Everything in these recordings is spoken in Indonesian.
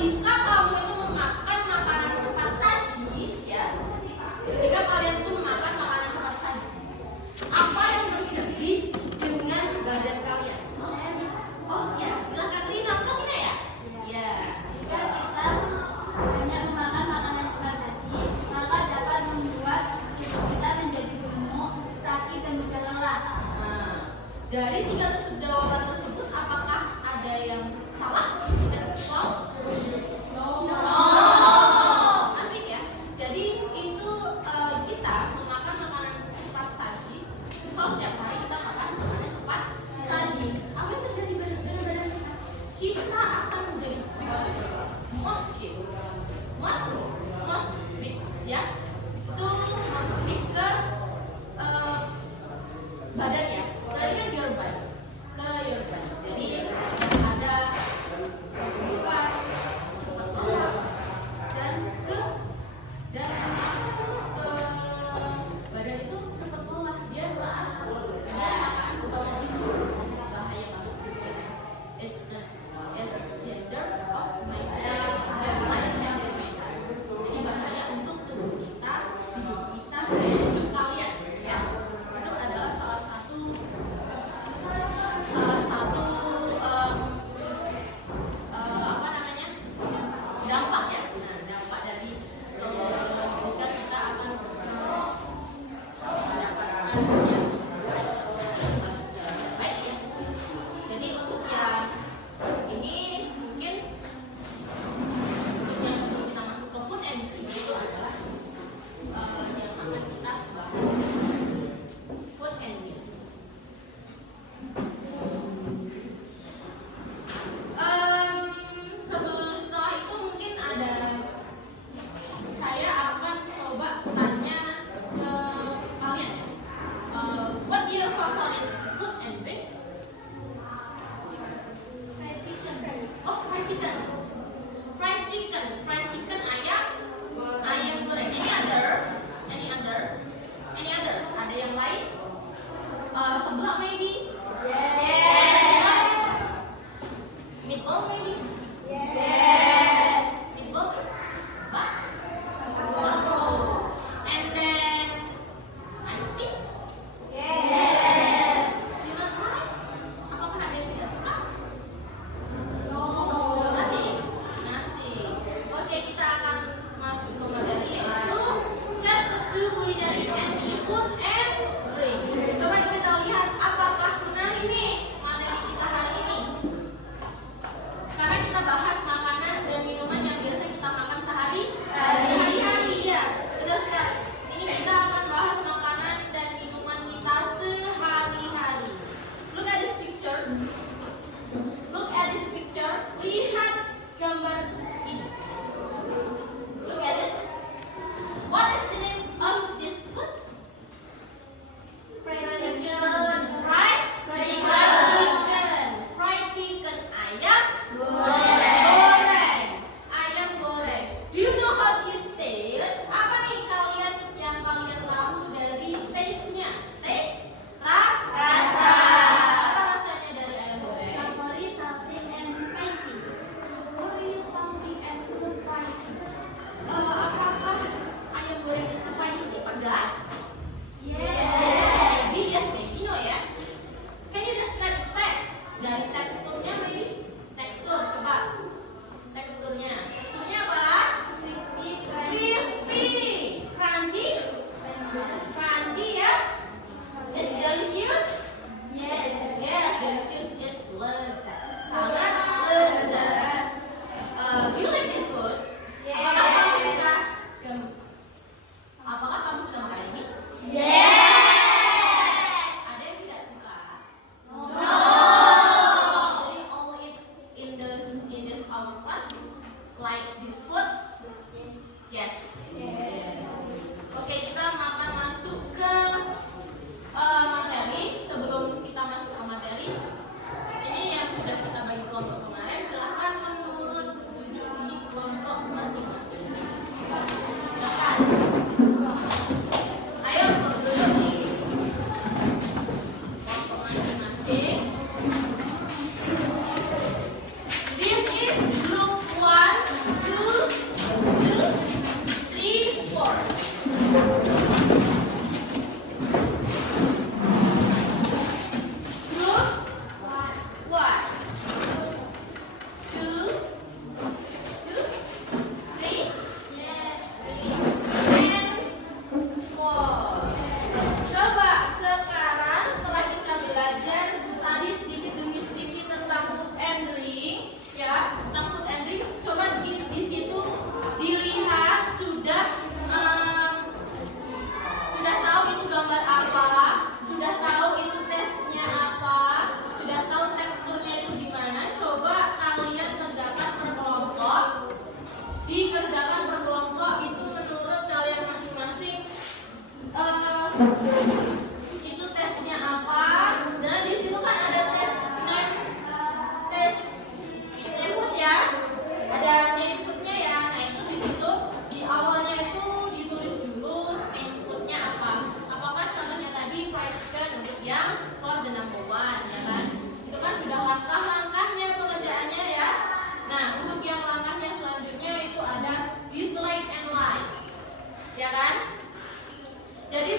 jika kamu itu memakan makanan cepat saji, ya, jika kalian itu memakan makanan cepat saji, apa yang terjadi dengan badan kalian? Oh ya, silakan Rina untuk Rina ya. Ya. Jika kita hanya memakan makanan cepat saji, maka dapat membuat tubuh kita menjadi gemuk, sakit dan mudah lelah. Nah, dari tiga jawaban tersebut, apakah ada yang salah? That's false. No. Asik ya. Jadi itu kita memakan makanan cepat saji. So setiap hari kita makan makanan cepat saji. Apa yang terjadi pada badan kita? Kita akan menjadi mosquito, ya. Itu mosquito ke badan ya. Tadi kan your body, ke your body. Jadi ada keburukan, cepat lelah, dan ke badan itu cepat lelah. Dia makanan cepat saji itu bahaya banget. It's gender of my life. Jadi bahaya untuk tubuh kita, hidup kita, dan hidup kalian ya. Itu adalah salah satu apa namanya, dampak ya. Nah, dampak dari jika kita akan mendapatkan yang baik ya. Jadi untuk yang ini mungkin untuk yang sebelum kita masuk ke food and drink itu adalah yang akan kita bahas food and drink. Setelah itu mungkin saya akan coba tanya ke kalian ya. What your favorite food and drink? Oh, fried chicken. Fried chicken ayam goreng. Any others? Ada yang lain? Seblak maybe? Yes. Meatball maybe? Yes. Meatball is what? And then iced tea? Yes. Peanut butter? Apakah ada yang tidak suka? No. Nanti. Oke, kita akan masuk ke materi yaitu chapter 2 culinary and food and drink. Coba kita lihat apakah benar ini materi kita hari ini. Karena kita bahas makanan dan minuman yang biasa kita makan sehari-hari ya. Betul sekali. Ini kita akan bahas makanan dan minuman kita sehari-hari. Look at this picture. Lihat gambar ini. Look at this. What is the name of this food? Fried chicken. Fried chicken. Ayam goreng. Do you know how this taste? Apa nih yang kalian tahu dari taste-nya? Taste? Rasa. Apa rasanya dari ayam goreng? Savory, salty, and spicy. Savory, salty, and spicy. Apakah ayam gorengnya spicy? Pedas? Yes. Maybe no ya. Can you describe the text? Dari teksturnya maybe? Coba. Teksturnya apa? Crispy. Crunchy, yes? It's delicious? Yes. Yes, delicious. It's lezat. Sangat lezat. Do you like this food? Yes. Apakah kamu sudah makan ini? Yes. Ada yang tidak suka? No. Jadi all eat in this our class like this food? Yes. Oke, kita akan masuk ke materi. Sebelum kita masuk ke materi, ini yang sudah kita bagi kelompok kemarin, silahkan menurut duduk di kelompok masing-masing. Silakan. Ayo duduk di kelompok masing-masing. This is group 1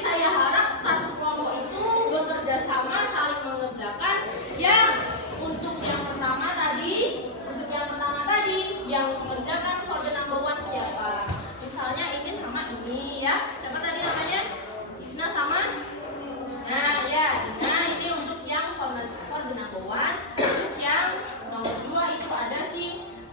saya harap satu kelompok itu bekerja sama, saling mengerjakan. Yang untuk yang pertama tadi, yang mengerjakan for the number one siapa? Misalnya ini sama ini ya. Siapa tadi namanya? Isna sama? Nah ya, nah ini untuk yang for the number one. Terus yang nomor 2 itu ada si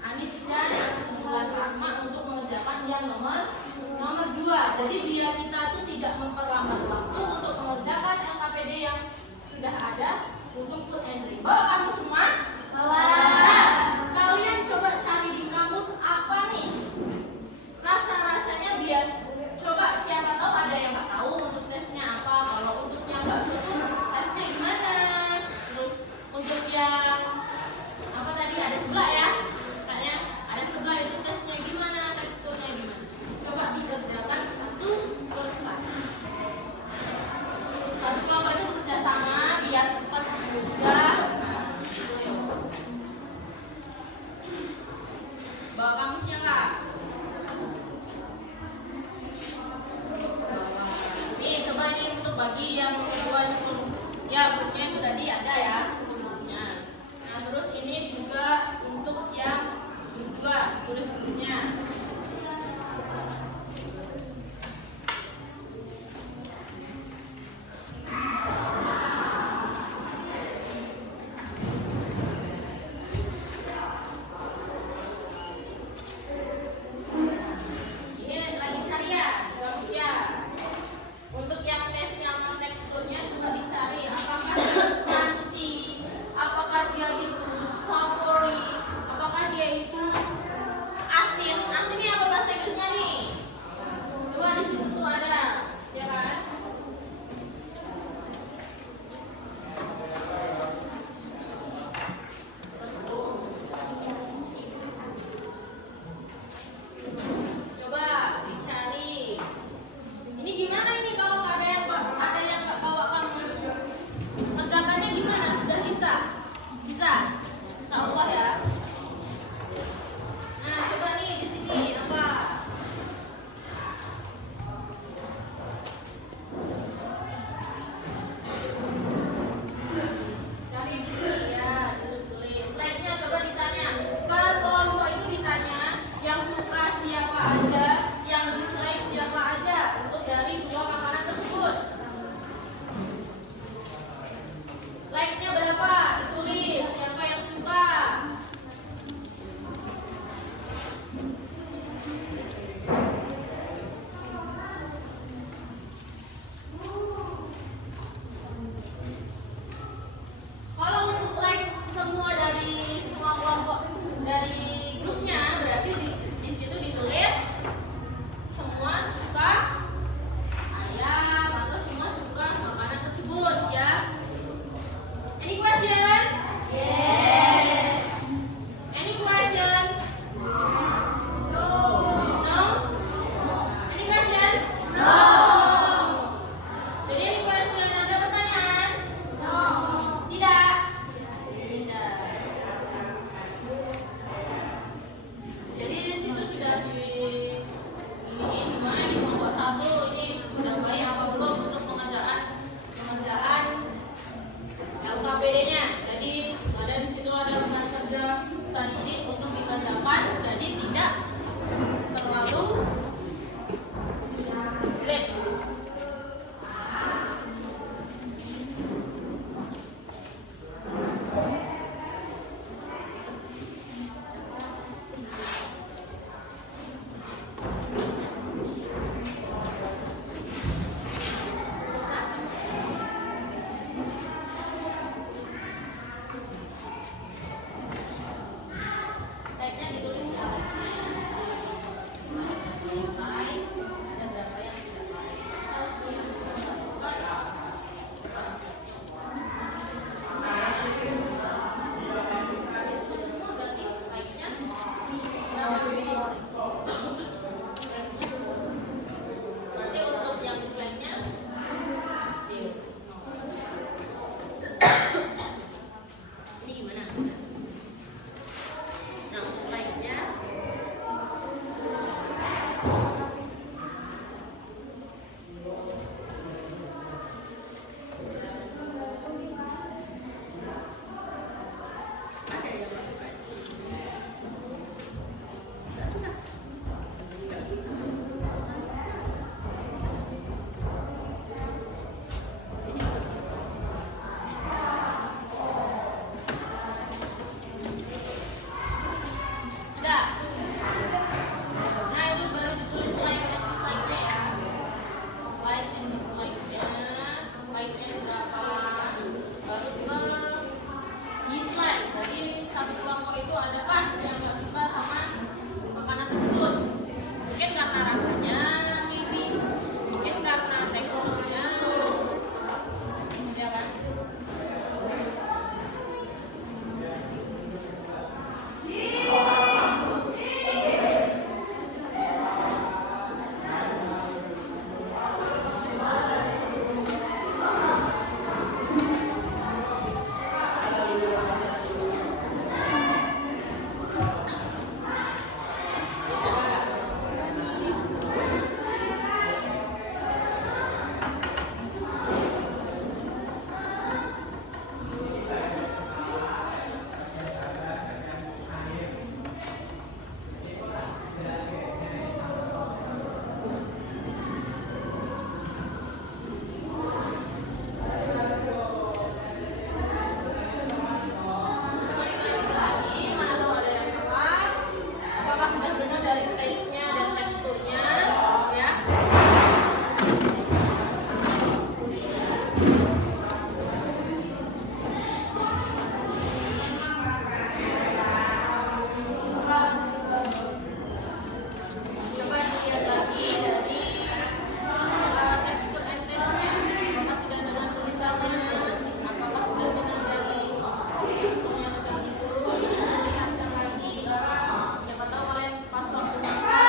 Anis dan Bulan Rahma untuk mengerjakan yang nomor 2. Jadi biar kita tuh tidak memperlambat waktu untuk mengerjakan LKPD yang sudah ada untuk food and drink. Bawa kamu semua? Bawa. Nah, kalian coba cari di kamus apa nih? Rasa-rasanya biar coba siapa tahu ada yang nggak tahu untuk tesnya apa. Kalau untuk yang bakso itu tesnya gimana? Terus untuk yang apa tadi ada sebelah ya? Katanya ada sebelah itu tesnya gimana? Teksturnya gimana? Coba dikerjakan satu persatu. Satu kelompok itu bekerja sama biar cepat juga. Bawa kamusnya nggak? Nih coba ini untuk bagi yang kedua ya grupnya itu tadi ada ya grupnya. Nah terus ini juga untuk yang kedua tulis grupnya. Untuk yang tes yang teksturnya coba dicari apakah dia crunchy, apakah dia itu savory, apakah dia itu asin dari taste-nya dan teksturnya ya. Coba dilihat lagi dari tekstur and taste-nya. Apakah sudah dengan tulisannya? Apakah sudah dengan dari teksturnya seperti itu? Lihatkan lagi. Siapa tahu kalian pas waktu makan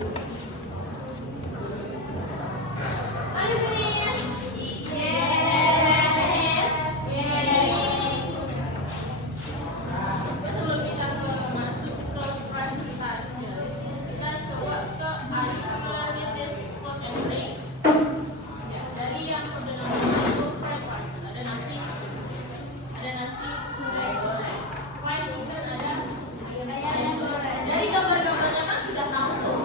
Arifin? Sebelum kita masuk ke presentasi, kita coba ke Arifin food and drink. Ya, dari yang perdana itu fried rice, ada nasi goreng, fried chicken, ada ayam goreng. Dari gambar-gambarnya kan sudah tahu tuh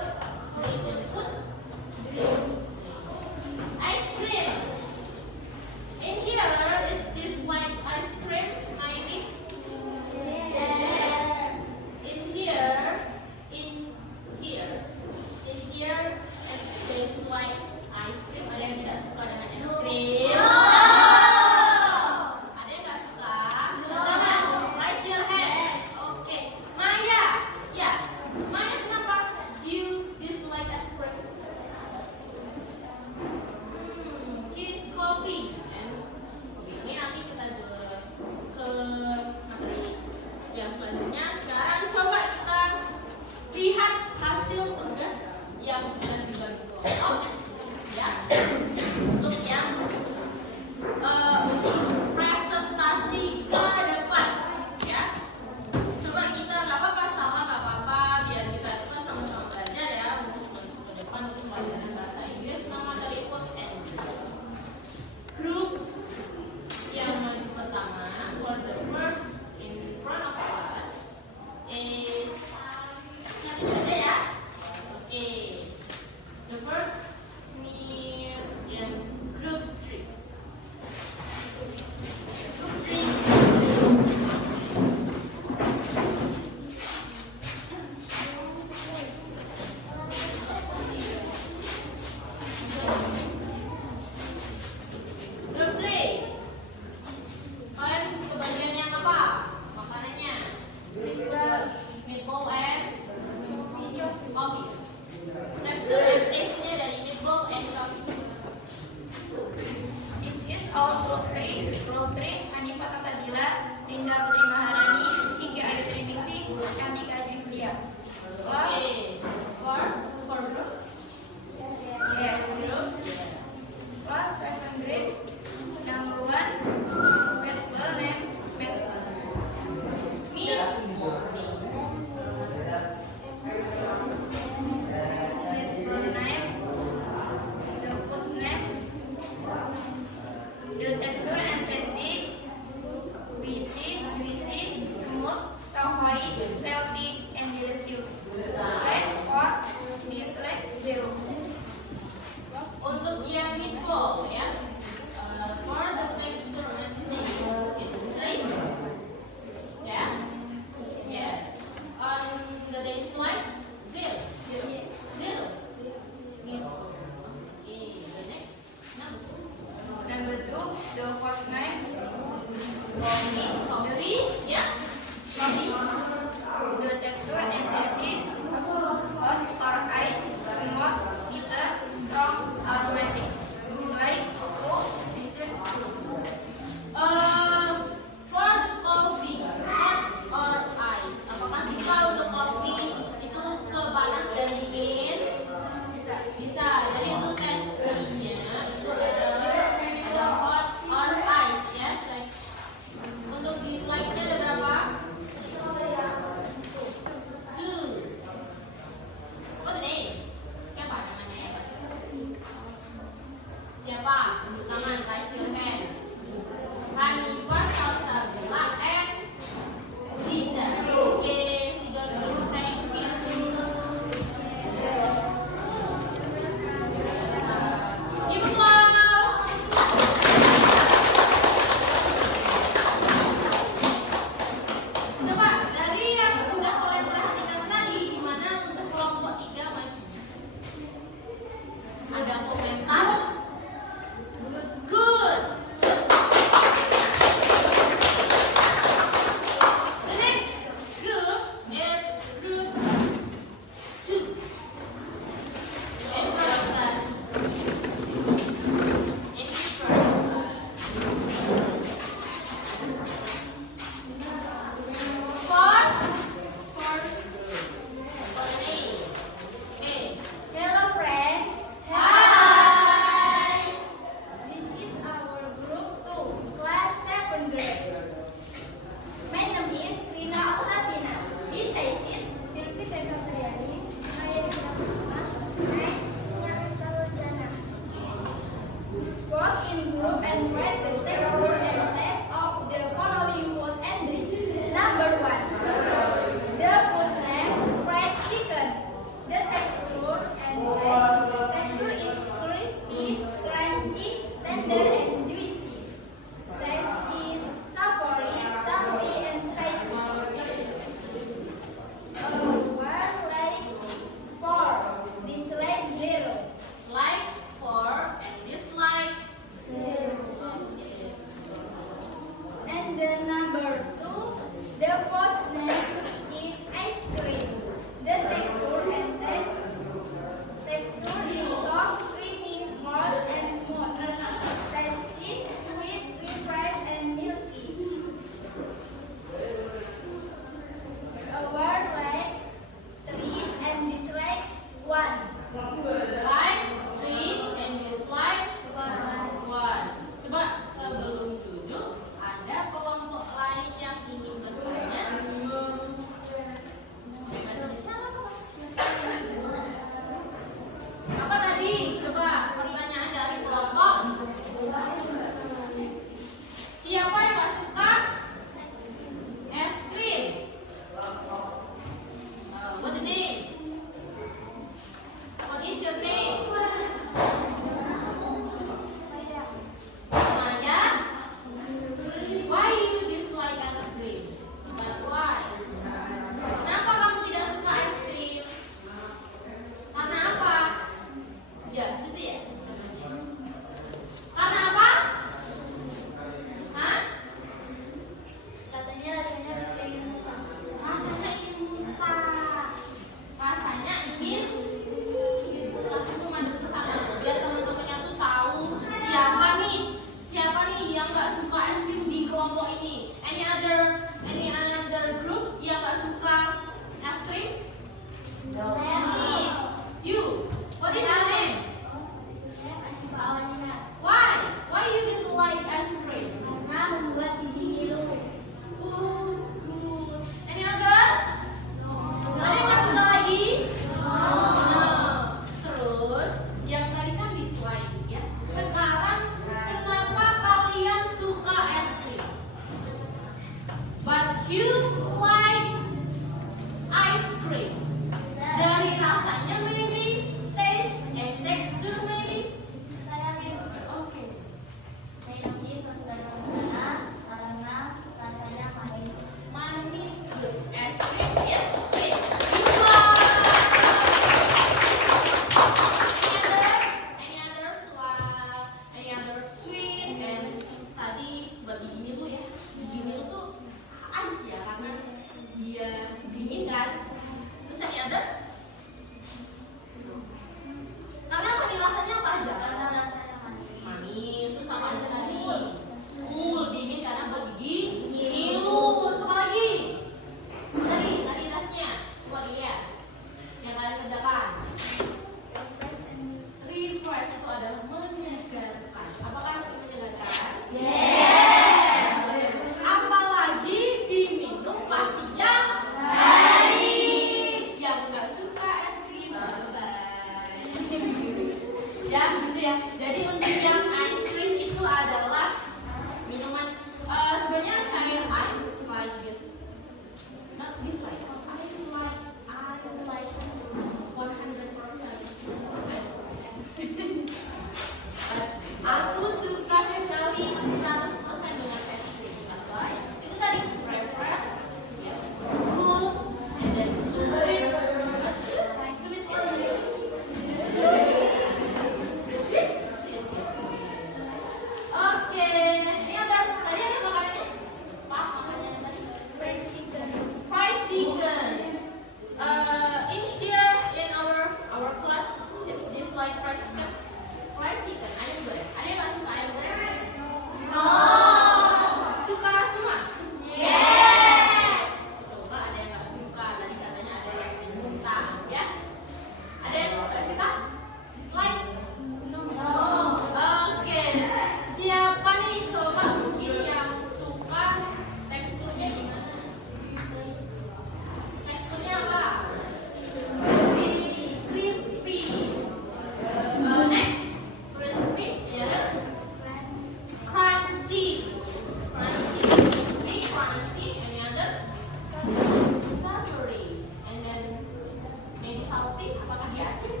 Apakah dia asing?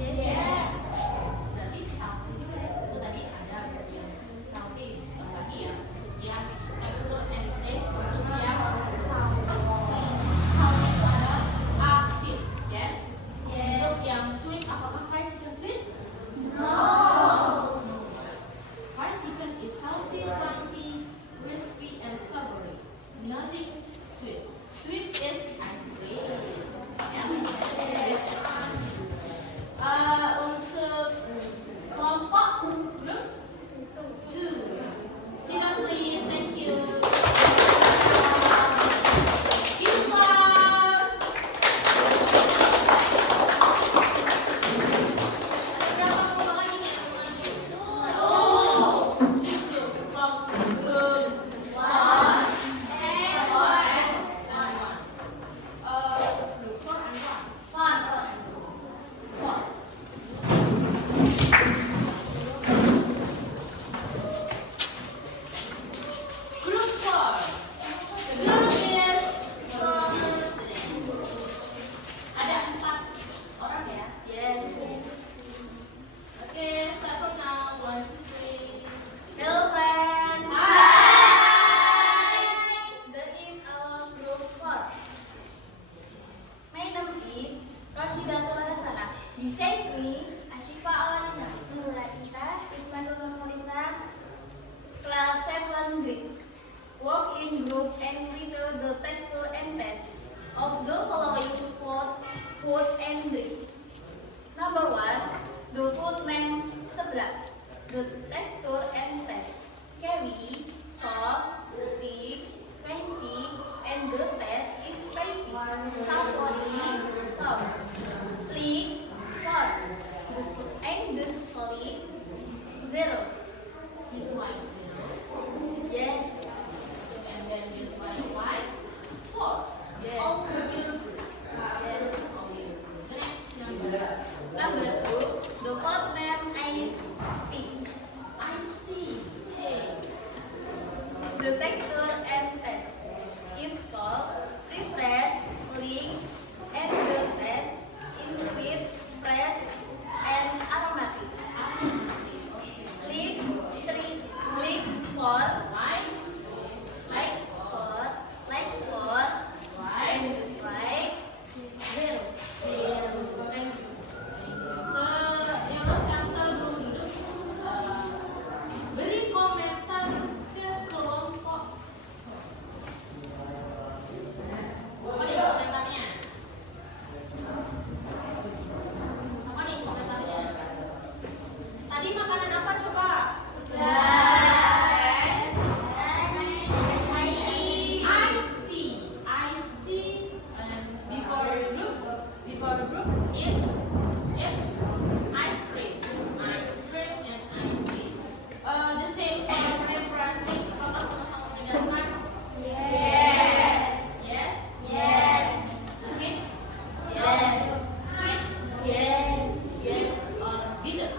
Yes. Berarti salty juga ya. Itu tadi ada berarti yang salty lagi ya. Yang tekstur and taste untuk yang salty. Salty itu adalah asin. Yes. Untuk yang sweet, apakah fried chicken sweet? No. Fried chicken is salty, crunchy, crispy, and savory. Nothing sweet. Sweet is ice cream. Ya. Untuk kelompok group 2. Sit down please. Thank you. In class. Ada berapa kelompok lagi nih? Ada 4 orang ya? Yes. Okay, start from now. 1, 2, 3. Hello friends. Hi. That is our group 4. My name is Rashidatul Hasanah. Beside me, Ashifa Awalina. Nurulita Ismanul Nurulita. Class 7 grade. Work in group and review the texture and taste of the following food and drink. Number 1, the food name seblak. The texture and taste: chewy, soft, thick, crunchy, and the taste is spicy, savory, soft, thick, hot. And the score 0. Dislike 0. Yes. And then dislike white 4. Yes. All your group. Yes. All your group. The next number. Number 2, the food name is tea. Iced tea. Okay. The texture and taste is called refresh, lick, and the taste is sweet, fresh, and aromatic. Lick 3, lick 4, like 4, and dislike 0. Thank you. Yang sebelum itu beri komentar ke kelompok. Apa nih komentarnya? Apa nih komentarnya? Tadi makanan apa coba? Iced tea, and before the group it is ice cream and iced tea. The same for refreshing. Apakah sama-sama mendengarkan? Yes. Yes. Yes. Sweet. Yes. Sweet. Yes. Sweet or bitter?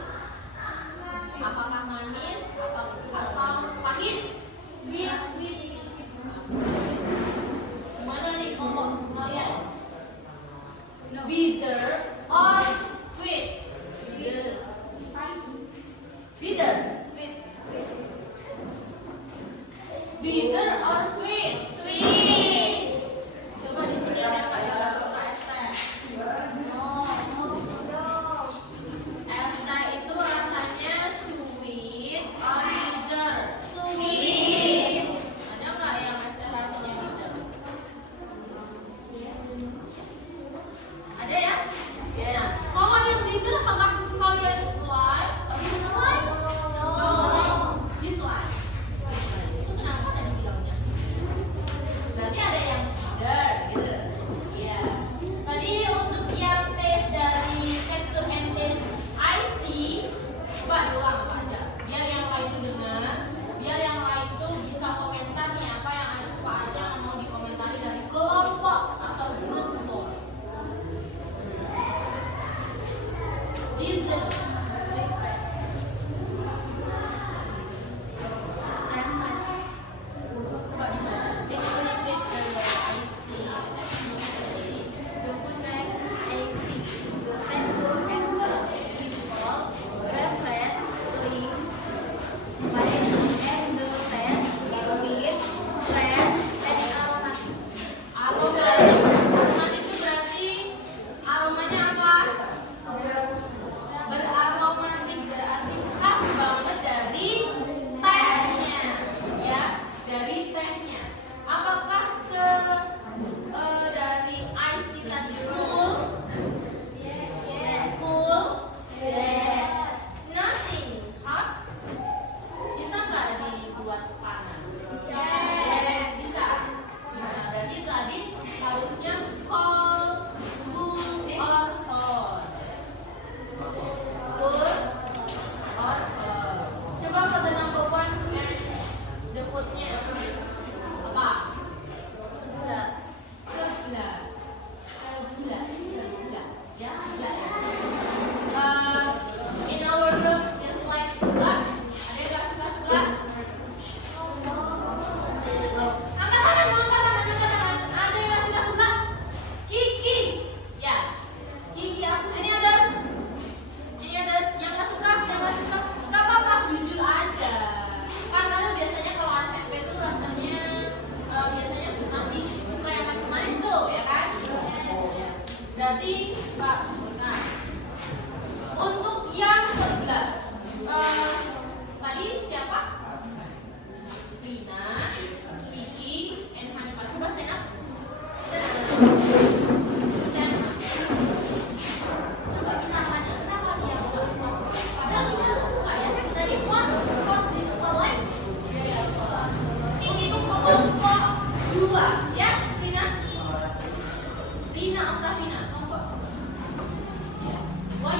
Apakah manis atau pahit? Sweet. Mana nih kelompok kalian? Bitter or sweet? Bitter. Bitter. Sweet. Bitter or sweet? Sweet. Coba di sini ada nggak yang nggak suka es teh? No. Es teh itu rasanya sweet or bitter? Sweet. Ada nggak yang es teh rasanya bitter? Ada ya? Yes. Nah, kalau yang bitter apakah kalian like or dislike? No. Dislike. Itu kenapa tadi bilangnya sweet? Berarti ada yang bitter gitu. Iya. Tadi untuk yang tes dari tekstur and taste iced tea, coba diulang apa aja. Biar yang lain itu dengar, biar yang lain itu bisa komentar nih apa aja yang mau dikomentari dari kelompok atau grup. Listen. Coba dibaca. Explain it iced tea. The food name is tea.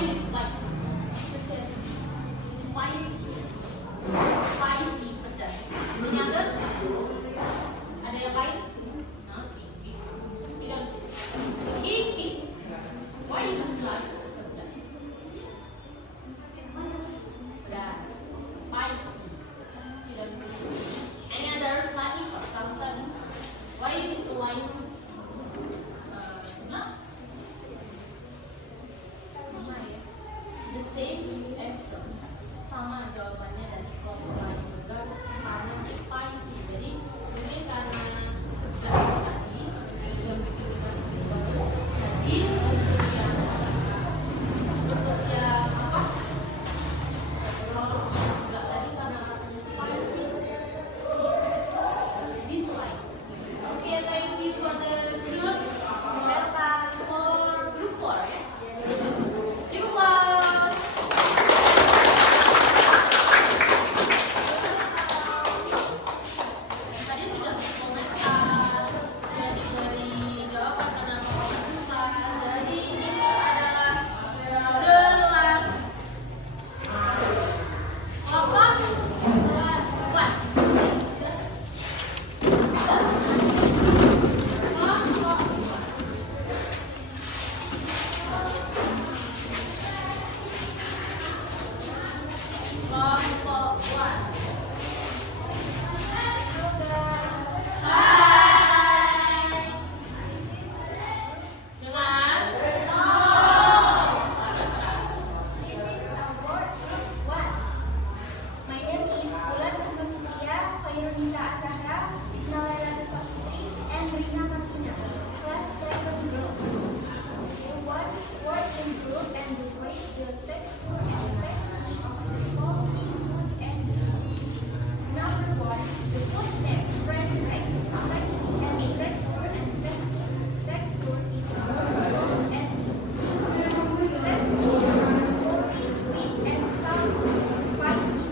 you dislike something? Spicy. Spicy, pedas. Any others? Ada yang lain? No, Ciki. Tidak. Kiki. Why you dislike pedas? Pedas. Spicy. Tidak. Any others? Lagi kok, salsa. Why you dislike? Sama ya. The same answer. Sama jawabannya dari kelompok lain juga karena spicy. Jadi mungkin karena sedap tadi yang bikin kita sedih banget. Jadi untuk yang apa? Produk yang sedap tadi karena rasanya spicy. Dislike. Okay, thank you for the group. Welcome for group 4 ya. Give applause. Tadi sudah komentar, sudah diberi jawaban kenapa orang suka. Jadi ini adalah gelas apa? Wah, kelompok 1. Hai. Dengar? No. This is our 1. My name is Bulan Nurfitia Khairunisa Azahra, Ismaila Safri, and Rina Martina, class 7 group. You want to work in group and decorate the texture and technique of the following food and drinks. Number 1, the food name, fried rice, and the texture and texture is soft and sweet and sour, spicy,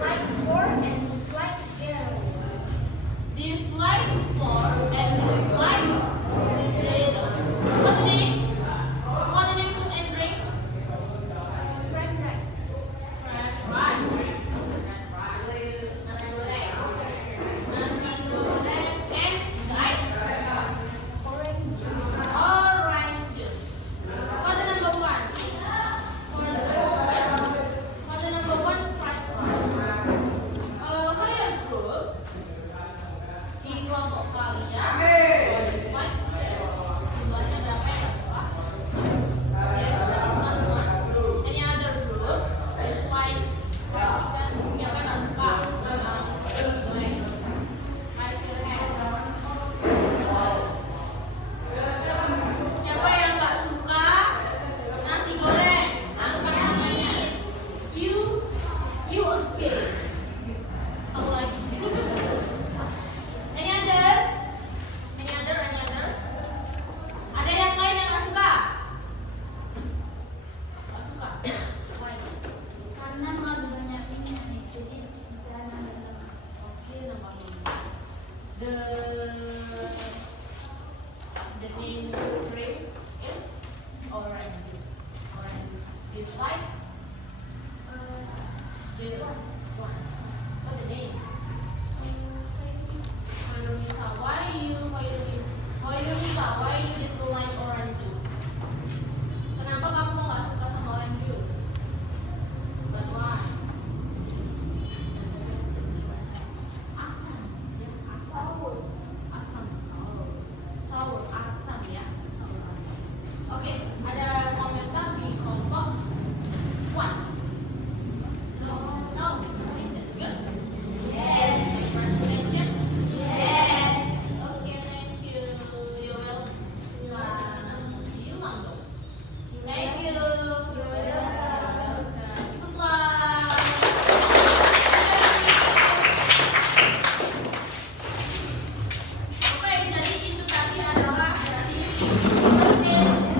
like pork and dislike zero. Dislike for and dislike zero. What the name? What the name food and drink? Fried rice. French fries. Nasi goreng. Nasi goreng and guys, Orange juice. orange juice. For the number 1. For the number 1 fried rice. For your group, di kelompok kalian, dislike, yes. Jumlahnya berapa yang nggak suka? Yes, that is plus 1. Any other group, dislike fried chicken, siapa yang nggak suka sama nasi goreng? Raise your hand. Siapa yang nggak suka nasi goreng? Angkat tangannya. You again. Aku lagi. Any other? Any other? Ada yang lain yang nggak suka? Nggak suka. Why? Karena lebih banyak minyak nih, jadi bisa nambah lemak. Oke, nambah dulu. The name drink is orange juice. Orange juice. Dislike zero 1. What the name? Khairunisa, why you dislike orange juice? Kenapa kamu nggak suka sama orange juice? But why? Asam, ya, asam, sour, asam ya, sour, asam. Oke, ada komentar di kelompok 1. No, okay, that's good. Yes. Translation? Yes. Okay, thank you. You will hilang dong. Thank you. You're welcome. Applause. Oke, jadi itu tadi adalah dari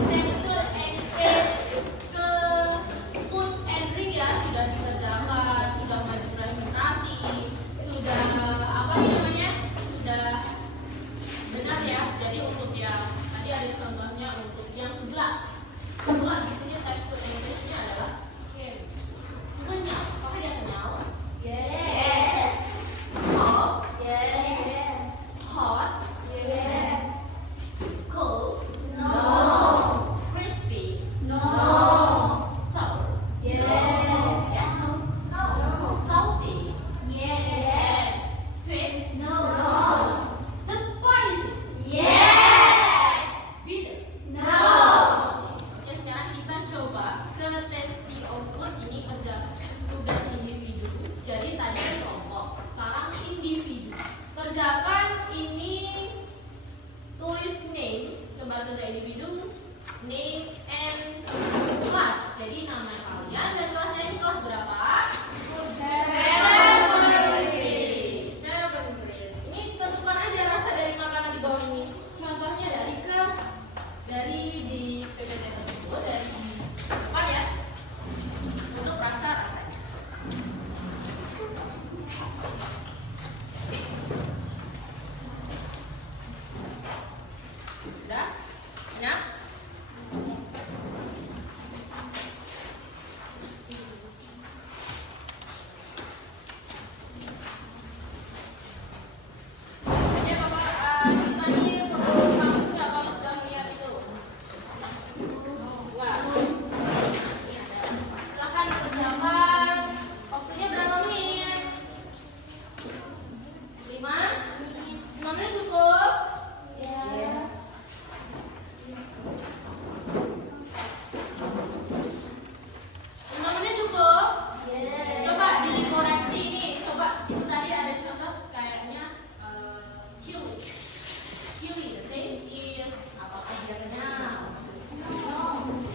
tekstur and taste ke food and drink ya, sudah dikerjakan, sudah maju presentasi, sudah apa nih namanya, sudah benar ya. Jadi untuk yang tadi ada contohnya untuk yang sebelah di sini teks No. Sour. Yes. Yes. No. Salty. Yes. Sweet. No. Spicy. Yes. Bitter. No. Oke, sekarang kita coba ke Tasty of Food. Ini kerja tugas individu. Jadi tadi kan kelompok, sekarang individu. Kerjakan ini, tulis name, coba kerja individu, name and class. Jadi nama kalian dan kelasnya ini kelas berapa? Seven grade. Ini tentukan aja rasa dari makanan di bawah ini. Contohnya dari di PPT tersebut, dari depan ya, untuk rasanya. Sudah? Enak? Oke, Bapak, kita ini perlu kamu nggak kalau sudah melihat itu? Enggak. Ini ada. Silakan dikerjakan. Waktunya berapa menit? 5? 5 menit cukup? Yes. 5 menit cukup? Yes. Coba dikoreksi ini. Coba itu tadi ada contoh kayaknya chili. Chili, the taste is apakah dia kenyal?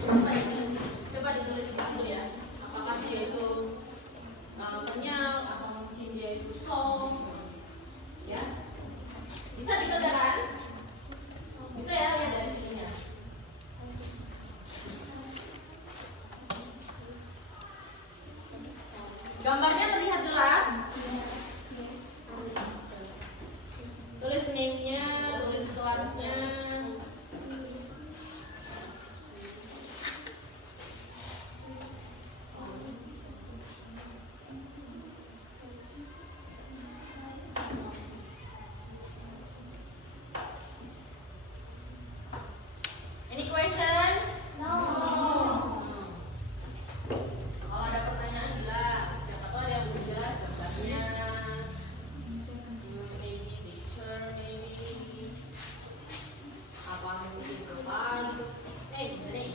Coba ditulis di situ ya. Apakah dia itu kenyal? Atau mungkin dia itu soft? Ya, bisa dikerjakan? Bisa ya, lihat dari sininya. Gambarnya terlihat jelas. Tulis name-nya, tulis kelasnya. Any question? No. Kalau ada pertanyaan bilang, siapa tahu ada yang belum jelas gambarnya. Maybe picture, maybe apa mungkin kepala. Bisa nih.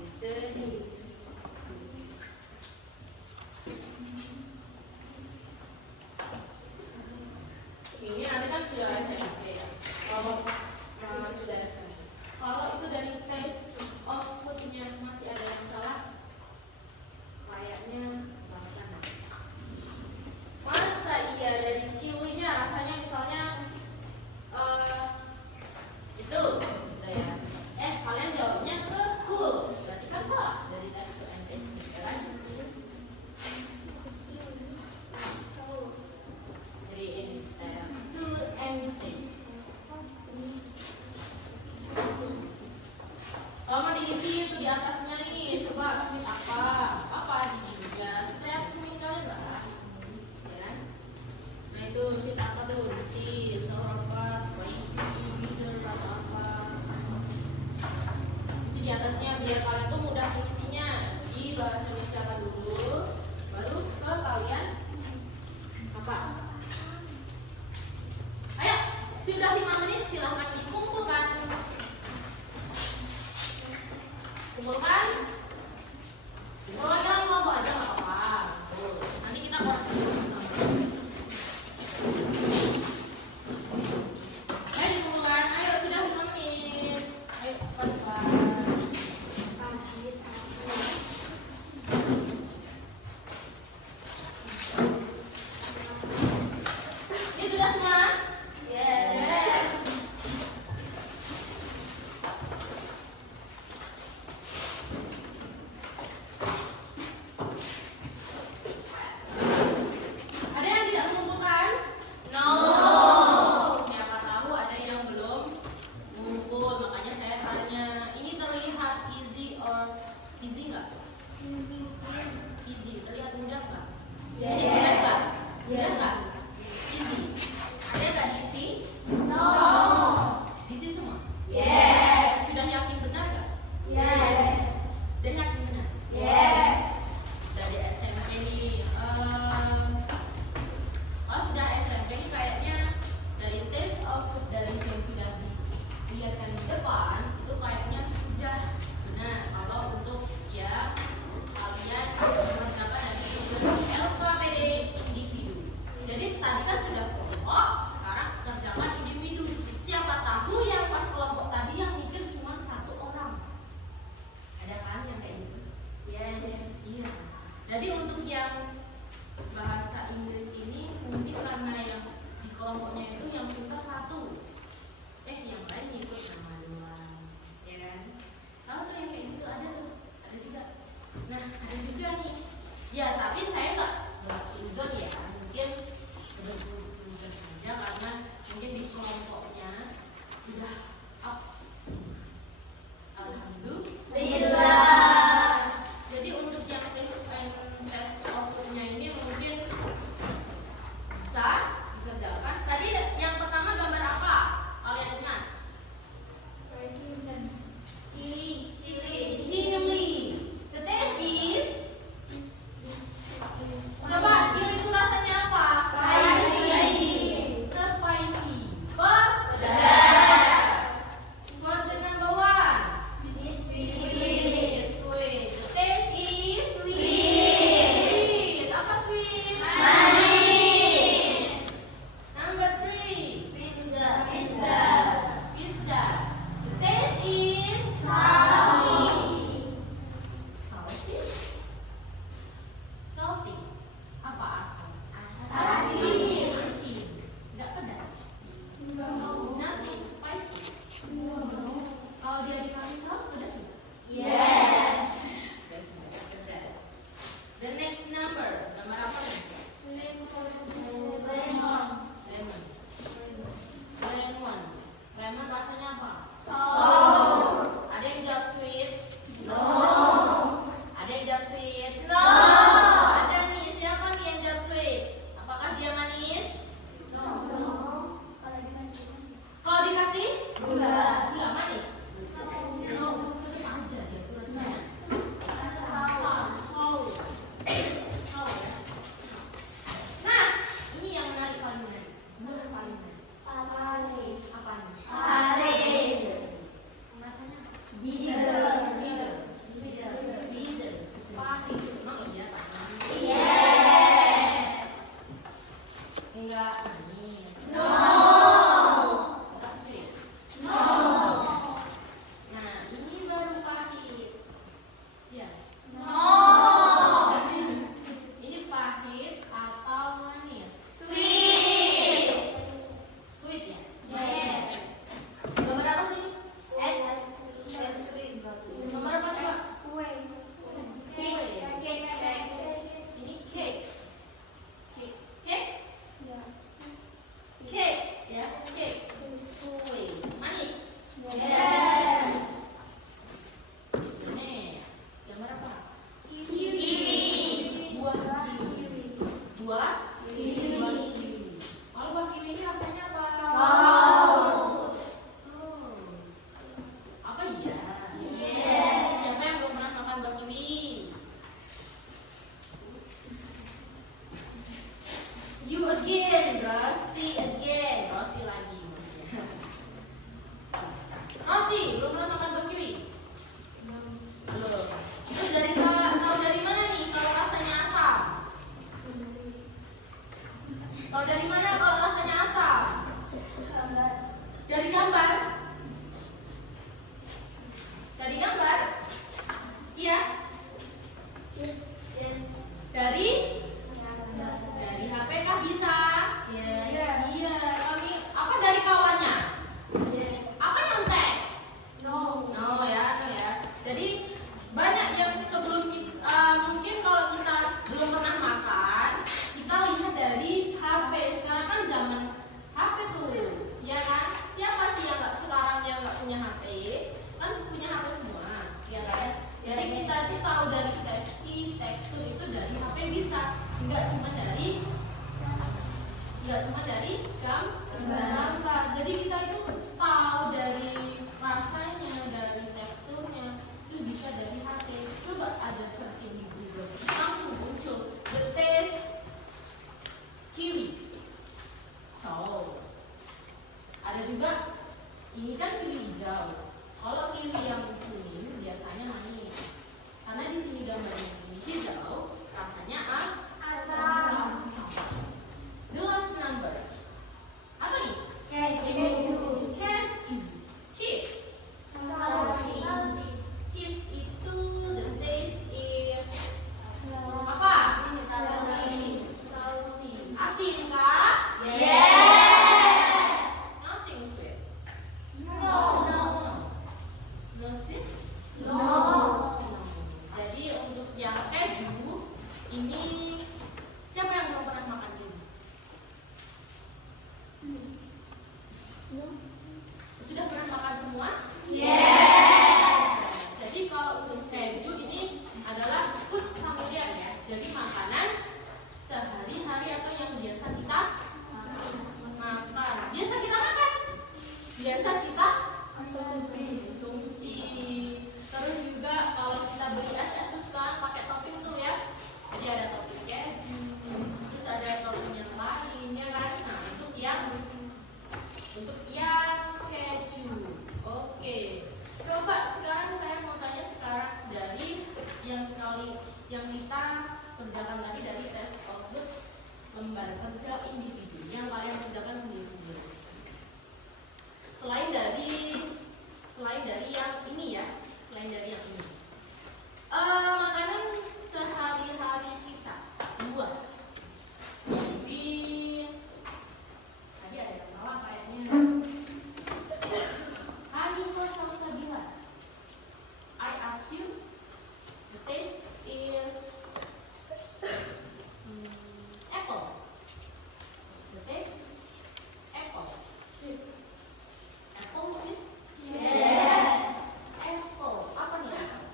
Gitu nih. Ini nanti kan sudah SMP ya. Kalau sudah SMP. Kalau itu dari taste of food-nya masih ada yang salah, kayaknya bahkan. Masa iya dari chili-nya rasanya misalnya itu, udah ya. Kalian jawabnya ke cool, berarti kan salah dari taste and taste, ya kan? Jadi ini stew and taste. Kalau mau diisi itu di atasnya nih, coba sweet apa diisinya? Setiap kali lah, ya kan? Nah itu sweet apa tuh diisi, sour apa, spicy, bitter atau apa? Isi di atasnya biar kalian tuh mudah mengisinya. Di bahasa Indonesia kan dulu, baru ke kalian apa? Ayo, sudah 5 menit silahkan dikumpulkan. Kumpulkan. Kalau ada kelompok aja nggak apa-apa. Tuh, nanti kita koreksi sama-sama. Ayo dikumpulkan. Ayo sudah 5 menit. Ayo cepat-cepat. Ini sudah semua? Yes. Ada yang tidak mengumpulkan? No. Siapa tahu ada yang belum mengumpul, makanya saya tanya. Ini terlihat easy or easy nggak? Easy, terlihat mudah nggak? Yes. Ini mudah nggak? Mudah Yes. nggak? Easy. Ada yang nggak diisi? No. Diisi semua? Yes. Sudah yakin benar nggak? Yes. Udah yakin benar? Yes. Dari SMP nih. Kalau sudah SMP nih kayaknya dari taste of food dari yang sudah dilihatkan di depan itu kayaknya sudah benar. Kalau untuk ya kalian mengerjakan dari tugas LKPD individu. Jadi tadi kan sudah kelompok, sekarang kerjakan individu. Siapa tahu yang pas kelompok tadi yang mikir cuma satu orang. Ada kan yang kayak gitu? Yes. Iya. Jadi untuk yang bahasa Inggris ini mungkin karena yang di kelompoknya itu yang suka satu, yang lain ikut nama doang, ya kan? Tahu tuh yang kayak gitu ada tuh, ada juga. Nah ada juga nih. Ya tapi saya nggak suzon ya, mungkin bersuzon saja karena mungkin di kelompoknya sudah up. Alhamdulillah. Jadi untuk yang test of food-nya ini mungkin bisa dikerjakan. Tadi yang pertama gambar apa? Kalian ingat? Chili. The taste is. Coba chili itu rasanya apa? Spicy. Pedas. For the number one. Sweet. The taste is sweet. Apa sweet? Manis. Number three. Pizza. The taste is salty. Apa asam? Asin. Enggak pedas. Nanti spicy. Kalau dia dikasih saus pedas nggak? Yes. Pedas. The next number, gambar apa nih? Lemon rasanya apa? Ada yang jawab sweet? Ada yang jawab sweet? Ada nih, siapa nih yang jawab sweet? Apakah dia manis? Kalau dikasih? Gula manis? Tetap aja dia itu rasanya. Sour ya. Nah, ini yang menarik paling menarik. Apa nih? Rasanya bitter. Pahit. Emang iya pahit? Yes. Enggak manis. Enggak sweet. Nah, ini baru pahit. Ya. Ini pahit atau manis? Sweet ya? Yes. Gambar apa sih? Es krim. Gambar apa sih, Pak? Kue. Ini cake. Cake ya, cake. Kue. Manis. Yes. Next. Gambar apa? Kiwi. Buah kiwi. Buah kiwi. Kalau buah kiwi ini rasanya apa? Sour. Apa iya? Yes. Siapa yang belum pernah makan buah kiwi? You again, Rosie again. Rosie lagi. Rosie, belum pernah makan buah kiwi? Belum. Terus tahu dari mana nih kalau rasanya asam? Tahu dari mana kalau rasanya asam? Dari gambar? Dari gambar? Iya. Dari HP kah bisa? Iya. Apa dari kawannya? Apa nyontek? No ya. Jadi banyak yang sebelum mungkin kalau kita belum pernah makan, kita lihat dari HP. Sekarang kan zaman HP tuh, ya kan? Siapa sih yang sekarang yang nggak punya HP? Kan punya HP semua, ya kan? Jadi kita sih tahu dari tekstur itu dari HP bisa, nggak cuma dari gambar. Jadi kita itu tahu dari rasanya, dari teksturnya itu bisa dari HP. coba aja searching di Google, langsung muncul the taste kiwi. So, ada juga ini kan kiwi hijau. Kalau kiwi yang kuning biasanya manis. Karena di sini gambarnya kiwi hijau, rasanya asam. The last number. Apa nih? Keju. Keju. Cheese. Salty. Cheese itu the taste is apa? Salty. Asin kah? Nothing sweet. No sweet? Jadi untuk yang keju ini siapa yang belum pernah makan keju? Sudah pernah makan semua? Jadi kalau untuk keju ini adalah food familiar ya. Jadi makanan sehari-hari atau yang biasa kita makan. Biasa kita makan. Biasa kita konsumsi. Terus juga kalau kita beli es tuh sekarang pakai topping tuh ya. Jadi ada topping keju, terus ada topping yang lain ya kan. Nah, untuk yang keju. Oke. Coba sekarang saya mau tanya sekarang dari yang kita kerjakan tadi dari test output lembar kerja individu yang kalian kerjakan sendiri-sendiri. Selain dari yang ini ya, selain dari yang ini. Makanan sehari-hari kita, buah. Mungkin tadi ada yang salah kayaknya. Hanifah Salsabila, I ask you, the taste is apple. The taste apple. Sweet. Apple sweet? Apple. Apa nih apple?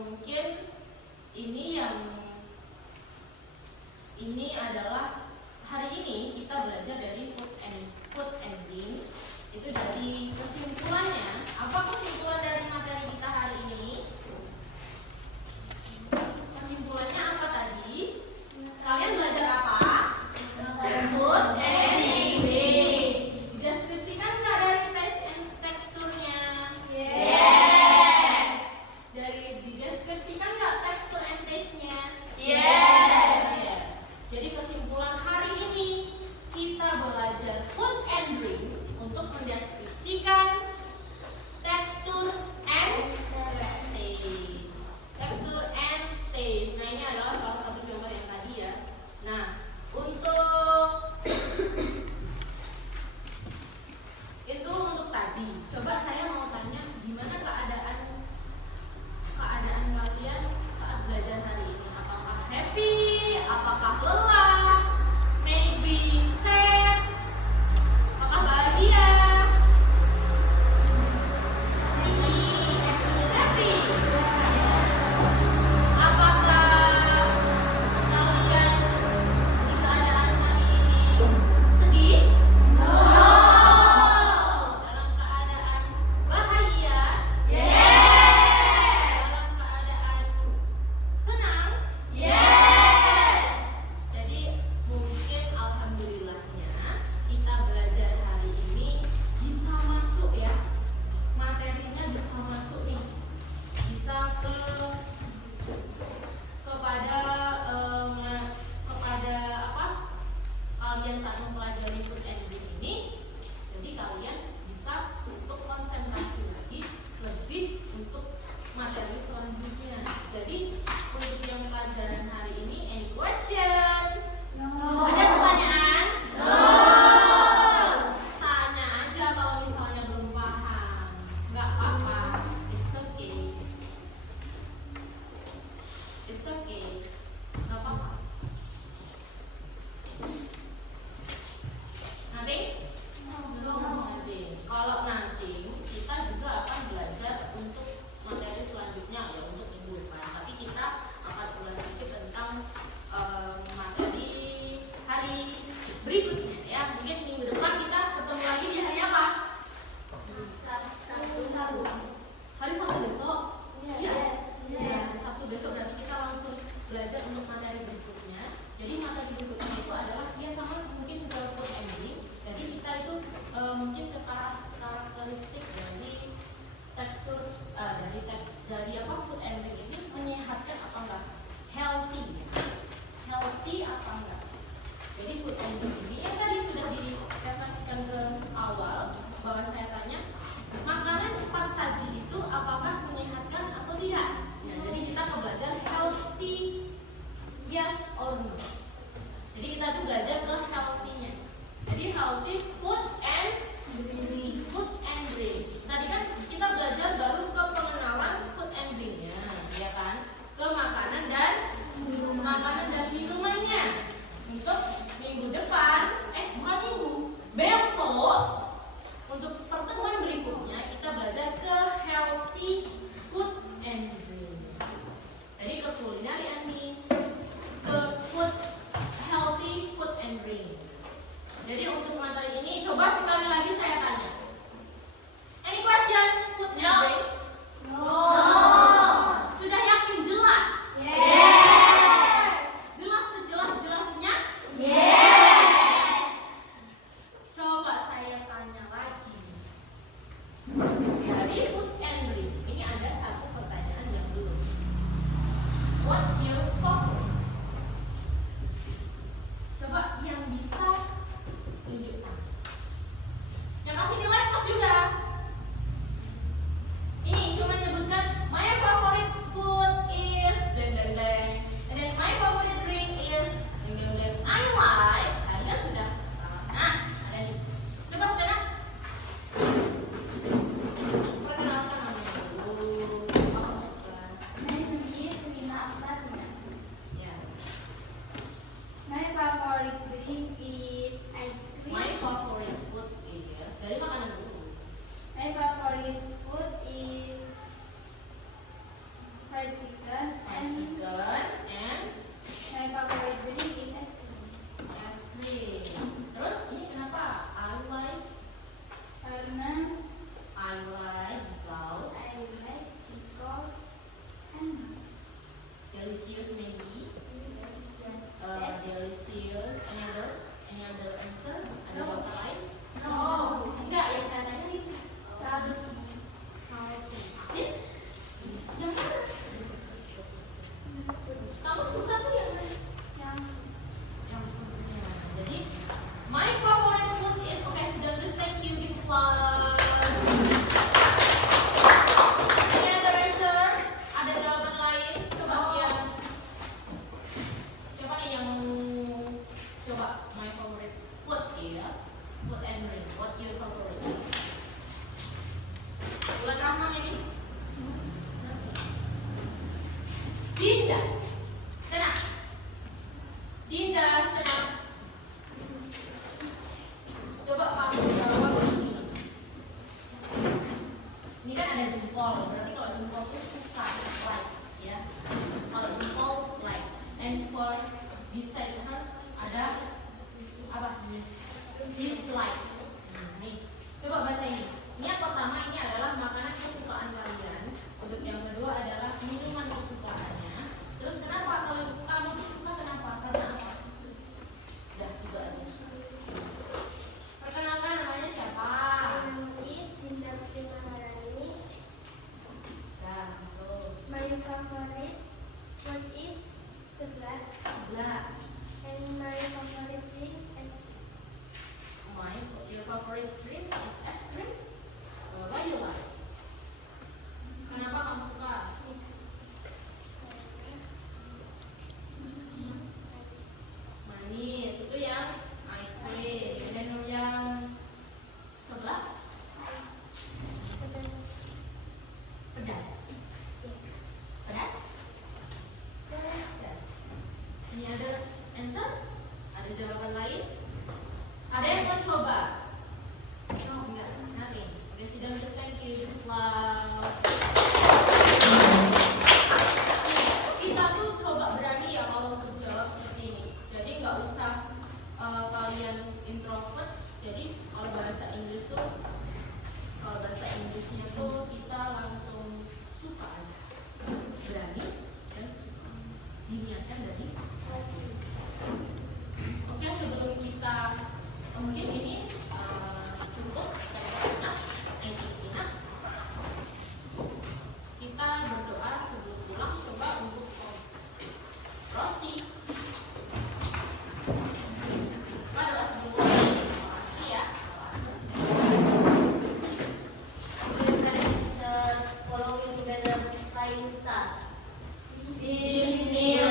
mungkin ini adalah hari ini kita belajar dari food and drink. Itu jadi kesimpulannya. Apa kesimpulan dari materi kita hari ini? Kesimpulannya apa tadi? Kalian belajar apa? Food and drink. Dideskripsikan nggak dari taste and teksturnya? Yes. Dideskripsikan nggak tekstur and taste-nya? Yes. Jadi kesimpulan hari ini kita belajar food and drink untuk mendeskripsikan tekstur and taste. Tekstur and taste. Nah, ini adalah salah satu gambar yang tadi ya. Nah, untuk tadi. Coba saya mau tanya, gimana keadaan kalian saat belajar hari ini? Apakah happy? Apakah lelah? Maybe sad? Apakah bahagia? Happy. Apakah kalian di keadaan hari ini sedih? Dalam keadaan bahagia? Dalam keadaan senang? Jadi mungkin alhamdulillahnya kita belajar hari ini bisa masuk ya, materinya bisa masuk nih, bisa kepada apa kalian saat mempelajari food and drink ini. Jadi kalian bisa untuk konsentrasi lagi lebih untuk materi selanjutnya. Jadi untuk yang pelajaran hari ini, any question? Ada pertanyaan? Tanya aja kalau misalnya belum paham. Nggak apa-apa. It's okay. It's okay. Nggak apa-apa. Nanti? Belum nanti. Kalau nanti kita juga akan belajar untuk materi selanjutnya ya, untuk minggu depan. Tapi kita akan belajar sedikit tentang materi hari berikutnya ya. Mungkin minggu depan kita ketemu lagi di hari apa? Hari Sabtu besok? Iya. Hari Sabtu besok berarti kita langsung belajar untuk materi berikutnya. Jadi materi berikutnya itu adalah ya sama mungkin ke food and drink. Jadi kita itu mungkin ke karakteristik dari tekstur dari apa food and drink ini menyehatkan apa enggak? Healthy apa enggak? Jadi food and drink ini yang tadi sudah direferensikan ke awal bahwa saya tanya makanan cepat saji itu apakah menyehatkan atau tidak? Nah, jadi kita belajar healthy, yes or no. Jadi kita tuh belajar ke healthy-nya. Jadi healthy food and drink. Tadi kan kita belajar baru ke pengenalan food and drink-nya, ya kan? Ke makanan dan minumannya. Untuk minggu depan, bukan minggu, besok untuk pertemuan berikutnya kita belajar ke healthy food and drink. Jadi ke culinary ke healthy food and drink. Jadi untuk materi ini coba fried chicken. fried chicken, and My favorite drink is ice cream. ice cream. Terus ini kenapa? I like Karena because I like because enak. delicious maybe. Yes. Delicious. Any other answer? Ada No. jawaban lain? No, enggak yang saya tanya ini salad. Sip. Yang mana? Kamu suka tuh yang mana? Yang Foodnya. Jadi, my favorite food is okay. Sudah terus thank you give applause. Any other answer? Ada jawaban lain? Coba yang coba nih yang coba my favorite food is food and drink. What your favorite? Bulan Rahman ini? Dinda. Tenang. Dinda, tenang. Coba kamu jawab ini. Ini kan ada jempol, berarti kalau jempol itu suka, like, ya. Kalau jempol like, and for beside her ada apa ini? Dislike. Nih, coba baca ini. Ini yang pertama ini adalah makanan kesukaan kalian. Untuk yang kedua adalah minuman kesukaannya. Terus kenapa kalau kamu suka kenapa? Karena apa? Udah juga aja. Perkenalkan namanya siapa? is Dinda Prima Harani. Nah, masuk. My favorite food is seblak. Sebelah. And my favorite drink is Your favorite drink is ice cream? What you like? Kenapa kamu suka? Manis, itu yang ice cream. Dan yang sebelah pedas. Pedas? Pedas. Any other answer? Ada jawaban lain? Ada yang mau coba? No, enggak, nothing. Okay, sit down, just thank you. Wow. Kita tuh coba berani ya kalau menjawab seperti ini. Jadi nggak usah kalian introvert. Jadi kalau bahasa Inggris tuh, kalau bahasa Inggrisnya tuh kita langsung suka aja. Berani dan suka. Diniatkan dari hati. Oke, sebelum kita mungkin ini cukup enak, enak. Kita berdoa sebelum pulang. Coba untuk Rosi. Coba doa sebelum pulang. Makasih ya. We're ready to following together flying star. Bismillah.